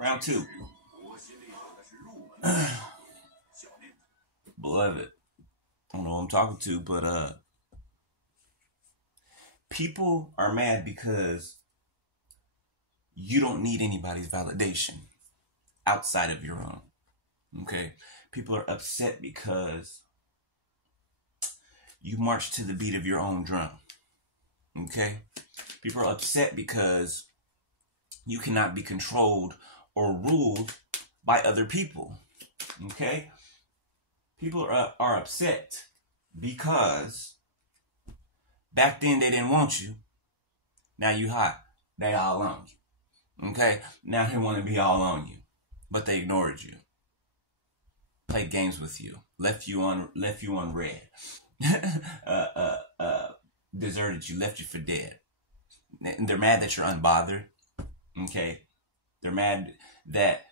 Round two. Beloved. I don't know who I'm talking to, but people are mad because you don't need anybody's validation outside of your own. Okay? People are upset because you march to the beat of your own drum. Okay? People are upset because you cannot be controlled or ruled by other people. Okay? People are upset because back then they didn't want you. Now you hot. They all on you. Okay? Now they want to be all on you. But they ignored you. Played games with you. Left you on red. Deserted you. Left you for dead. And they're mad that you're unbothered. Okay? They're mad that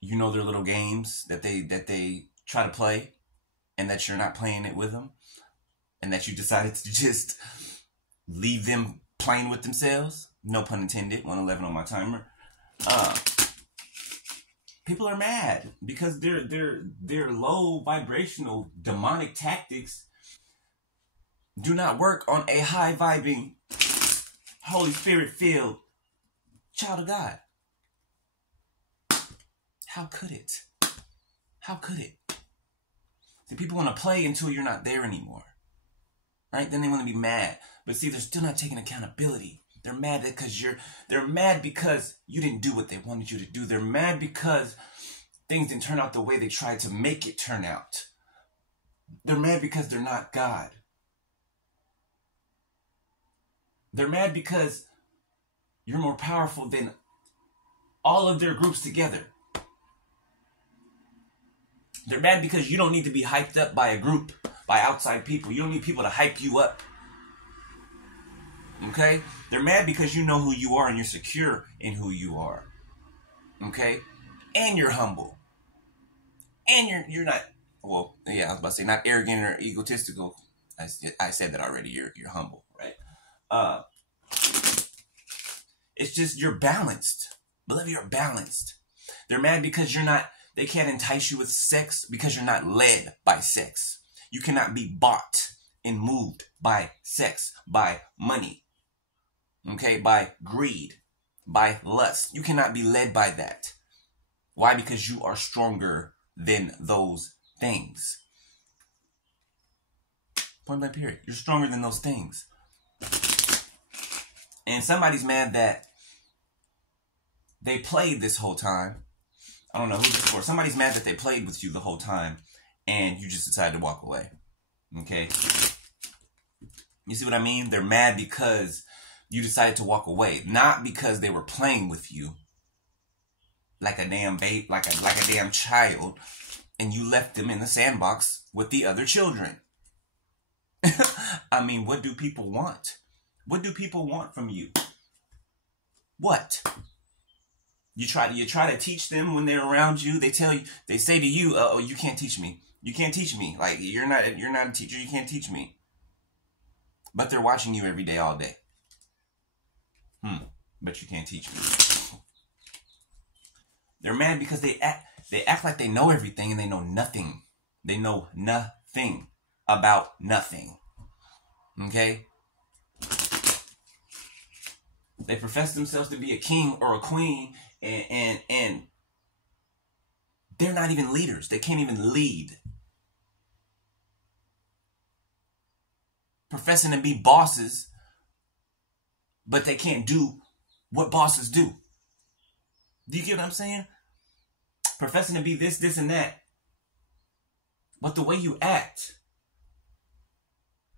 you know their little games that they try to play, and that you're not playing it with them, and that you decided to just leave them playing with themselves. No pun intended. 111 on my timer. People are mad because their low vibrational demonic tactics do not work on a high vibing, Holy Spirit filled child of God. How could it? How could it? See, people want to play until you're not there anymore. Right? Then they want to be mad. But see, they're still not taking accountability. They're mad because you didn't do what they wanted you to do. They're mad because things didn't turn out the way they tried to make it turn out. They're mad because they're not God. They're mad because you're more powerful than all of their groups together. They're mad because you don't need to be hyped up by a group, by outside people. You don't need people to hype you up. Okay? They're mad because you know who you are and you're secure in who you are. Okay? And you're humble. And you're not, well, yeah, I was about to say not arrogant or egotistical. I said that already. You're humble, right? It's just you're balanced. Beloved, you're balanced. They're mad because they can't entice you with sex because you're not led by sex. You cannot be bought and moved by sex, by money, okay, by greed, by lust. You cannot be led by that. Why? Because you are stronger than those things. Point blank period. You're stronger than those things. And somebody's mad that they played this whole time. I don't know who this is for. Somebody's mad that they played with you the whole time and you just decided to walk away. Okay? You see what I mean? They're mad because you decided to walk away, not because they were playing with you like a damn babe, like a damn child, and you left them in the sandbox with the other children. I mean, what do people want? What do people want from you? What? You try to teach them when they're around you. They say to you, "Oh, you can't teach me. You can't teach me. Like you're not a teacher. You can't teach me." But they're watching you every day, all day. But you can't teach me. They're mad because they act like they know everything and they know nothing. They know nothing about nothing. Okay? They profess themselves to be a king or a queen, and they're not even leaders. They can't even lead. Professing to be bosses, but they can't do what bosses do. Do you get what I'm saying? Professing to be this, and that. But the way you act,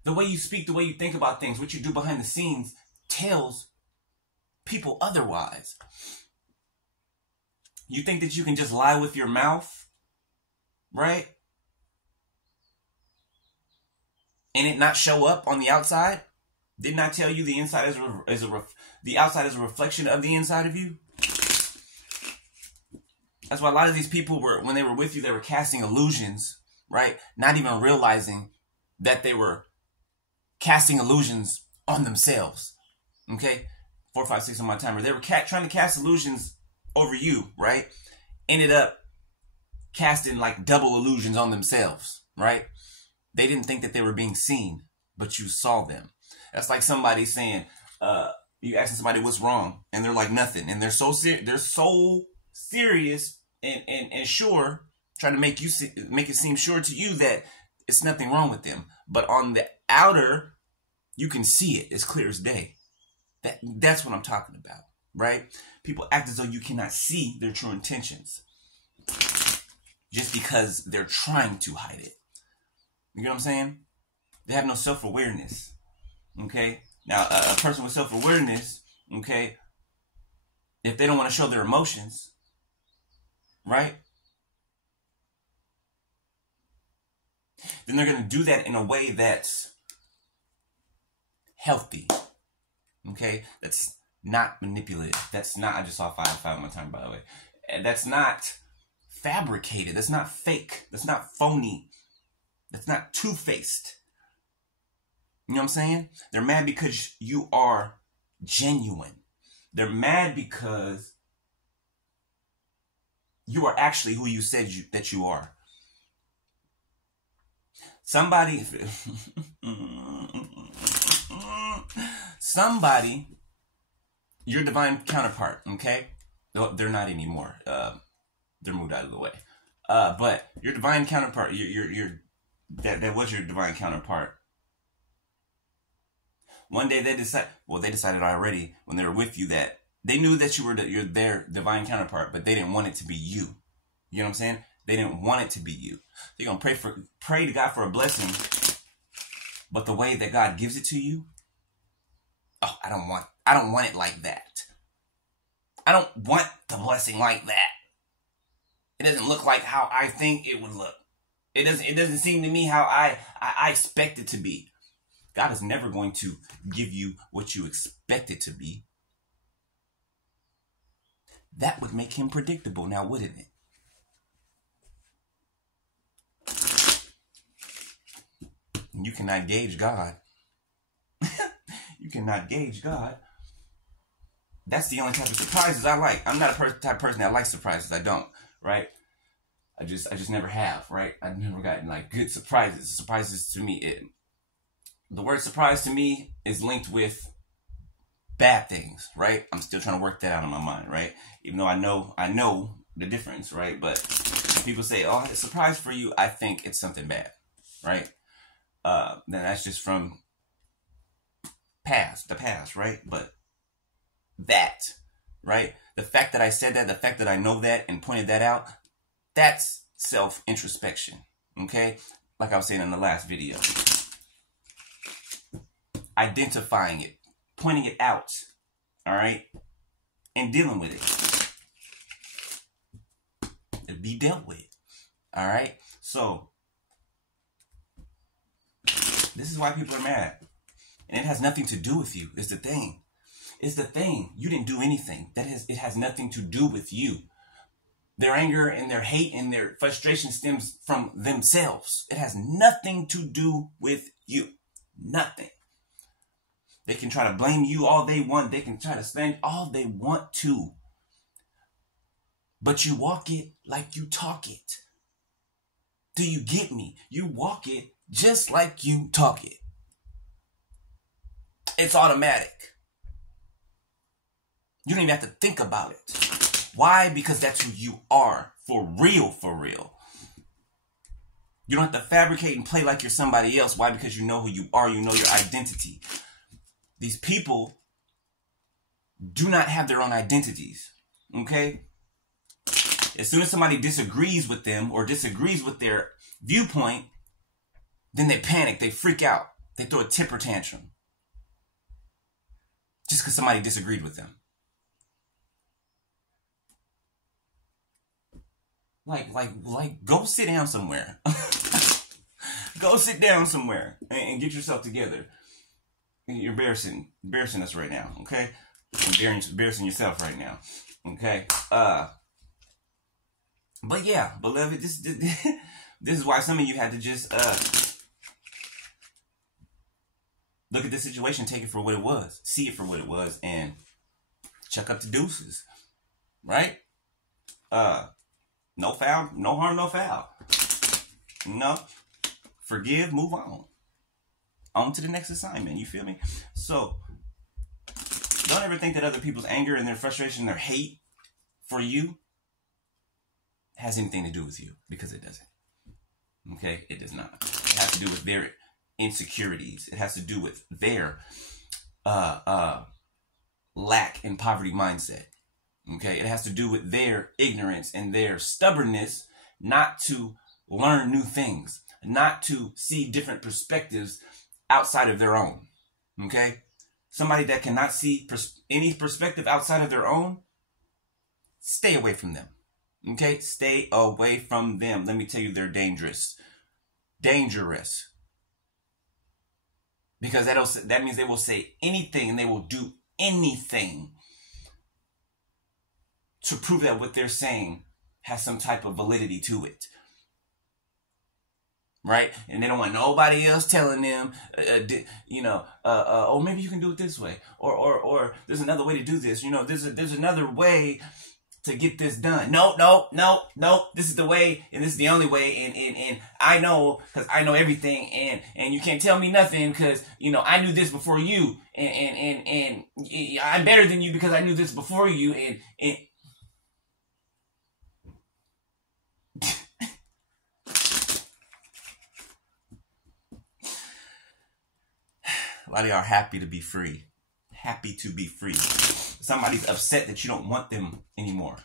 the way you speak, the way you think about things, what you do behind the scenes tells people otherwise. You think that you can just lie with your mouth, right? And it not show up on the outside? Didn't I tell you the inside the outside is a reflection of the inside of you? That's why a lot of these people when they were with you, they were casting illusions, right? Not even realizing that they were casting illusions on themselves. Okay? 4, 5, 6 on my timer. They were trying to cast illusions over you, right, ended up casting like double illusions on themselves, right? They didn't think that they were being seen, but you saw them. That's like somebody saying, you asking somebody what's wrong, and they're like nothing, and they're so serious and sure, trying to make it seem sure to you that it's nothing wrong with them. But on the outer, you can see it. It's clear as day. That's what I'm talking about, right? People act as though you cannot see their true intentions just because they're trying to hide it. You know what I'm saying? They have no self-awareness. Okay? Now, a person with self-awareness, okay, if they don't want to show their emotions, right, then they're going to do that in a way that's healthy. Okay? That's not manipulative. That's not, I just saw 5 one time, by the way. And that's not fabricated. That's not fake. That's not phony. That's not two-faced. You know what I'm saying? They're mad because you are genuine. They're mad because you are actually who you said that you are. Somebody, your divine counterpart, okay? They're not anymore. They're moved out of the way. But your divine counterpart, that was your divine counterpart. One day they decided already when they were with you that they knew that you're their divine counterpart, but they didn't want it to be you. You know what I'm saying? They didn't want it to be you. They're gonna pray to God for a blessing, but the way that God gives it to you, oh, I don't want it like that. I don't want the blessing like that. It doesn't look like how I think it would look. It doesn't seem to me how I expect it to be. God is never going to give you what you expect it to be. That would make him predictable now, wouldn't it? You cannot gauge God. You cannot gauge God. That's the only type of surprises I like. I'm not a type of person that likes surprises. I don't, right? I just never have, right? I've never gotten like good surprises. Surprises to me, the word surprise to me is linked with bad things, right? I'm still trying to work that out in my mind, right? Even though I know the difference, right? But when people say, oh, it's a surprise for you, I think it's something bad, right? Then that's just from the past, right? But that, right? The fact that I said that, the fact that I know that and pointed that out, that's self-introspection, okay? Like I was saying in the last video. Identifying it, pointing it out, all right? And dealing with it. It'll be dealt with, all right? So, this is why people are mad. And it has nothing to do with you. It's the thing. It's the thing. You didn't do anything. It has nothing to do with you. Their anger and their hate and their frustration stems from themselves. It has nothing to do with you. Nothing. They can try to blame you all they want. They can try to stand all they want to. But you walk it like you talk it. Do you get me? You walk it just like you talk it. It's automatic. You don't even have to think about it. Why? Because that's who you are. For real, for real. You don't have to fabricate and play like you're somebody else. Why? Because you know who you are. You know your identity. These people do not have their own identities. Okay? As soon as somebody disagrees with them or disagrees with their viewpoint, then they panic. They freak out. They throw a temper tantrum. Just because somebody disagreed with them. Like, go sit down somewhere. Go sit down somewhere and get yourself together. You're embarrassing us right now, okay? Embarrassing yourself right now, okay? But yeah, beloved, this is why some of you had to just look at the situation, take it for what it was, see it for what it was, and chuck up the deuces. right? No foul, no harm, no foul. No, forgive, move on to the next assignment. You feel me? So don't ever think that other people's anger and their frustration, their hate for you has anything to do with you, because it doesn't. Okay, it does not. It has to do with their insecurities. It has to do with their lack in poverty mindset. Okay, it has to do with their ignorance and their stubbornness not to learn new things, not to see different perspectives outside of their own. Okay, somebody that cannot see any perspective outside of their own, stay away from them. Okay, stay away from them. Let me tell you, they're dangerous. Dangerous. Because that means they will say anything and they will do anything to prove that what they're saying has some type of validity to it. Right? And they don't want nobody else telling them, oh, maybe you can do it this way. Or there's another way to do this. You know, there's another way to get this done. No. This is the way, and this is the only way. And I know, because I know everything. And you can't tell me nothing, because, you know, I knew this before you. And I'm better than you because I knew this before you. And a lot of y'all are happy to be free. Happy to be free. Somebody's upset that you don't want them anymore.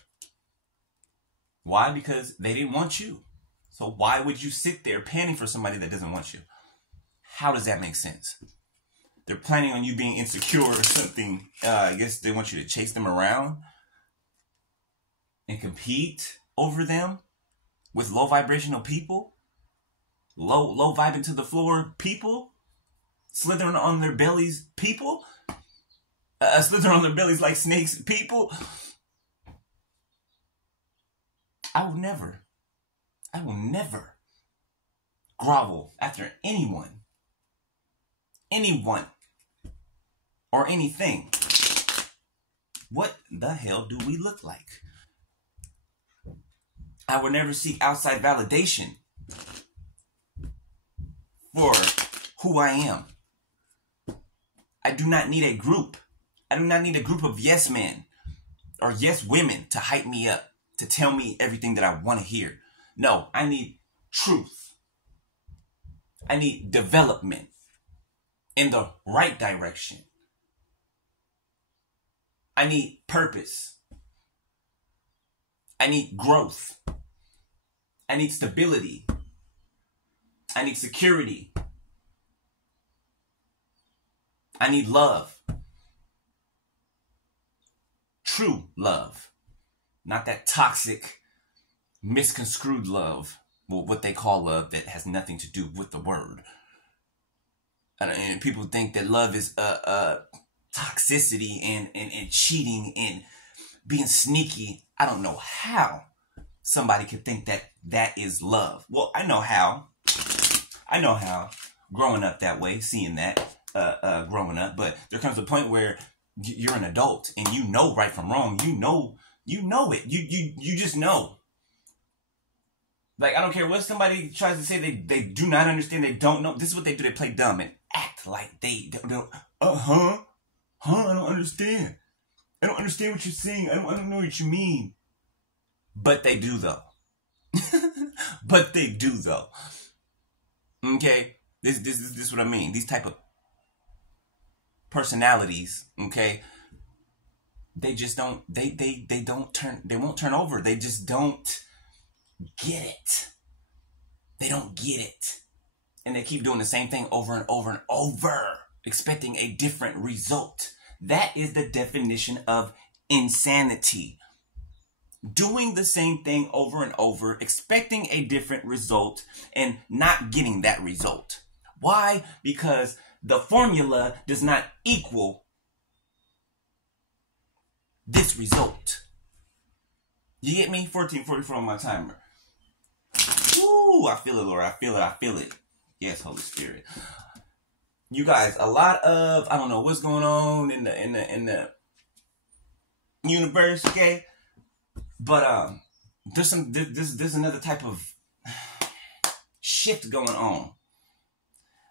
Why? Because they didn't want you. So why would you sit there panning for somebody that doesn't want you? How does that make sense? They're planning on you being insecure or something. I guess they want you to chase them around and compete over them with low vibrational people. Low vibing to the floor people. Slithering on their bellies people. Slither on their bellies like snakes, people. I will never grovel after anyone, or anything. What the hell do we look like? I will never seek outside validation for who I am. I do not need a group. I do not need a group of yes men or yes women to hype me up, to tell me everything that I want to hear. No, I need truth. I need development in the right direction. I need purpose. I need growth. I need stability. I need security. I need love. True love. Not that toxic, misconstrued love. Well, what they call love that has nothing to do with the word. And people think that love is toxicity and cheating and being sneaky. I don't know how somebody could think that that is love. Well, I know how. Growing up that way, seeing that growing up. But there comes a point where you're an adult and you know right from wrong. You know it. You just know. Like, I don't care what somebody tries to say, they do not understand, they don't know. This is what they do. They play dumb and act like they don't. I don't understand. I don't understand what you're saying. I don't know what you mean. But they do, though. Okay? This is what I mean. These type of personalities, okay? They just don't, they won't turn over. They just don't get it. They don't get it. And they keep doing the same thing over and over and over, expecting a different result. That is the definition of insanity. Doing the same thing over and over, expecting a different result, and not getting that result. Why? Because the formula does not equal this result. You get me? 1444 on my timer. Ooh, I feel it, Lord. I feel it. Yes, Holy Spirit. You guys, a lot of, I don't know what's going on in the universe, okay? But there's another type of shift going on.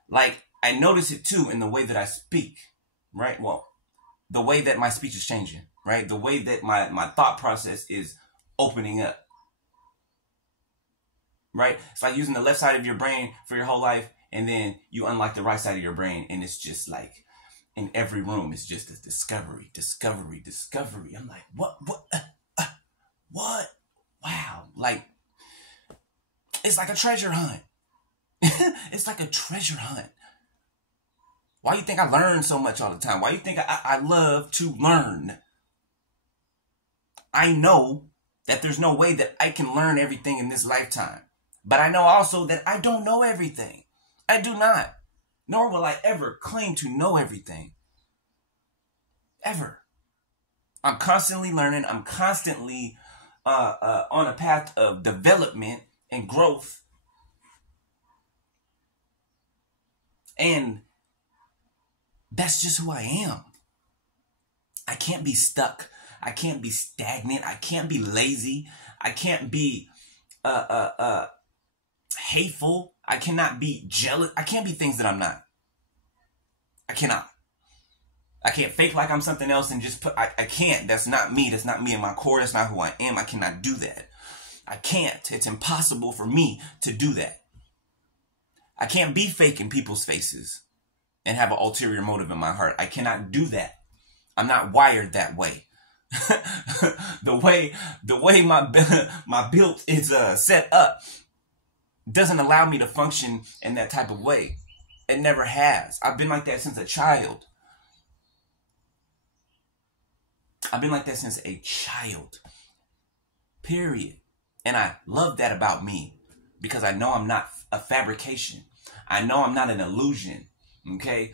Like, I notice it too in the way that I speak, right? Well, the way that my speech is changing, right? The way that my thought process is opening up, right? It's like using the left side of your brain for your whole life, and then you unlock the right side of your brain, and it's just like in every room, it's just a discovery. I'm like, what? Wow. Like, it's like a treasure hunt. It's like a treasure hunt. Why do you think I learn so much all the time? Why do you think I love to learn? I know that there's no way that I can learn everything in this lifetime. But I know also that I don't know everything. I do not. Nor will I ever claim to know everything. Ever. I'm constantly learning. I'm constantly on a path of development and growth. And that's just who I am. I can't be stuck. I can't be stagnant. I can't be lazy. I can't be hateful. I cannot be jealous. I can't be things that I'm not. I cannot. I can't fake like I'm something else and just put, I can't. That's not me. That's not me in my core. That's not who I am. I cannot do that. I can't. It's impossible for me to do that. I can't be fake in people's faces and have an ulterior motive in my heart. I cannot do that. I'm not wired that way. the way my build is set up doesn't allow me to function in that type of way. It never has. I've been like that since a child. Period. And I love that about me because I know I'm not a fabrication. I know I'm not an illusion. Okay?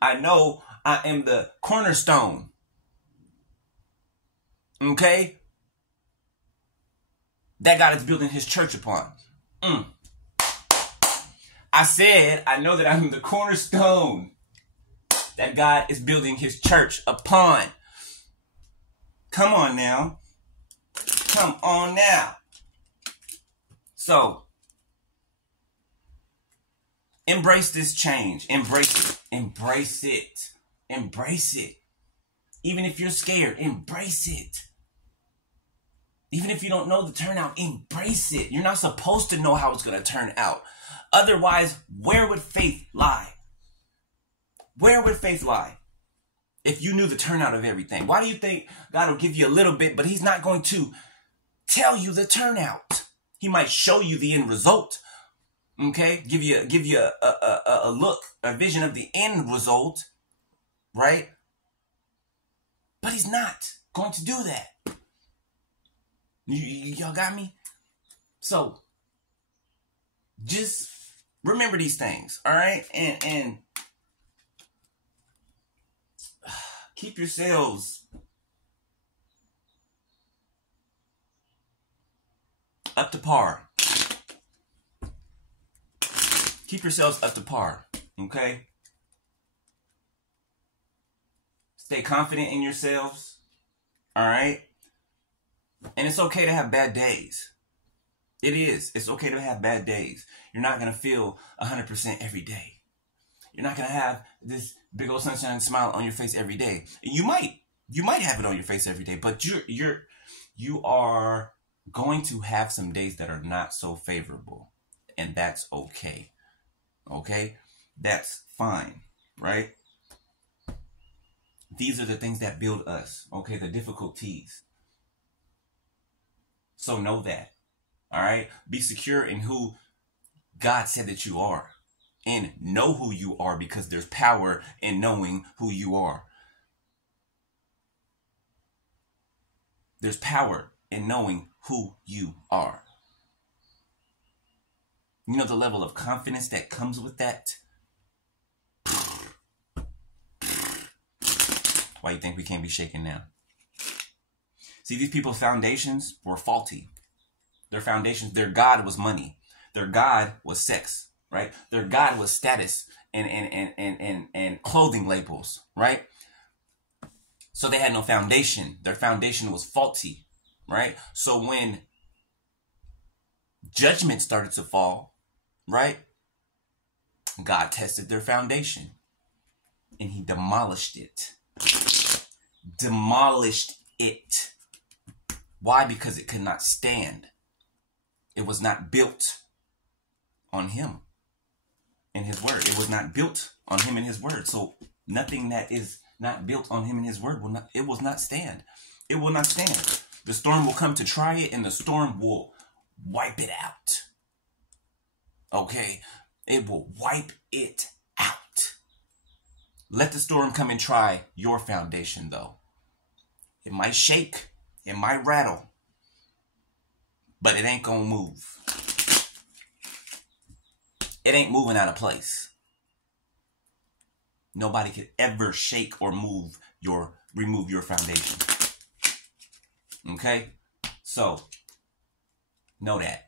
I know I am the cornerstone. Okay? That God is building his church upon. I said, I know that I'm the cornerstone that God is building his church upon. Come on now. Come on now. So, embrace this change. Embrace it. Embrace it. Embrace it. Even if you're scared, embrace it. Even if you don't know the turnout, embrace it. You're not supposed to know how it's going to turn out. Otherwise, where would faith lie? Where would faith lie? If you knew the turnout of everything. Why do you think God will give you a little bit, but he's not going to tell you the turnout? He might show you the end result. Okay? Give you a look, a vision of the end result. Right? But he's not going to do that. Y'all got me? So, just remember these things, all right? And keep yourselves up to par. Keep yourselves up to par, okay? Stay confident in yourselves, all right? And it's okay to have bad days. It is. It's okay to have bad days. You're not going to feel 100% every day. You're not going to have this big old sunshine smile on your face every day. You might have it on your face every day, but you are going to have some days that are not so favorable, and that's okay. Okay? That's fine, right? These are the things that build us, okay? The difficulties. So know that, all right? Be secure in who God said that you are, and know who you are, because there's power in knowing who you are. There's power in knowing who you are. You know the level of confidence that comes with that? Why you think we can't be shaken now? See, these people's foundations were faulty. Their foundations, their God was money. Their God was sex, right? Their God was status and clothing labels, right? So they had no foundation. Their foundation was faulty, right? So when judgment started to fall, right, God tested their foundation and he demolished it. Demolished it. Why? Because it could not stand. It was not built on him and his word. It was not built on him and his word. So nothing that is not built on him and his word will not stand. It will not stand. The storm will come to try it, and the storm will wipe it out. Okay? It will wipe it out. Let the storm come and try your foundation, though. It might shake. It might rattle. But it ain't gonna move. It ain't moving out of place. Nobody could ever shake or remove your foundation. Okay? So, know that.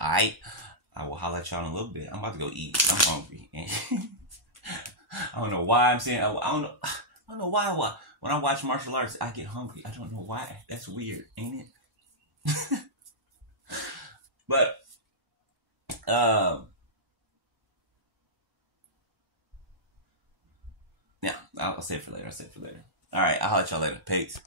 Alright? I will holler at y'all in a little bit. I'm about to go eat. I'm hungry. I don't know why I'm saying, I don't know why. When I watch martial arts, I get hungry. I don't know why. That's weird, ain't it? But, yeah, I'll say it for later. All right, I'll holler at y'all later. Peace.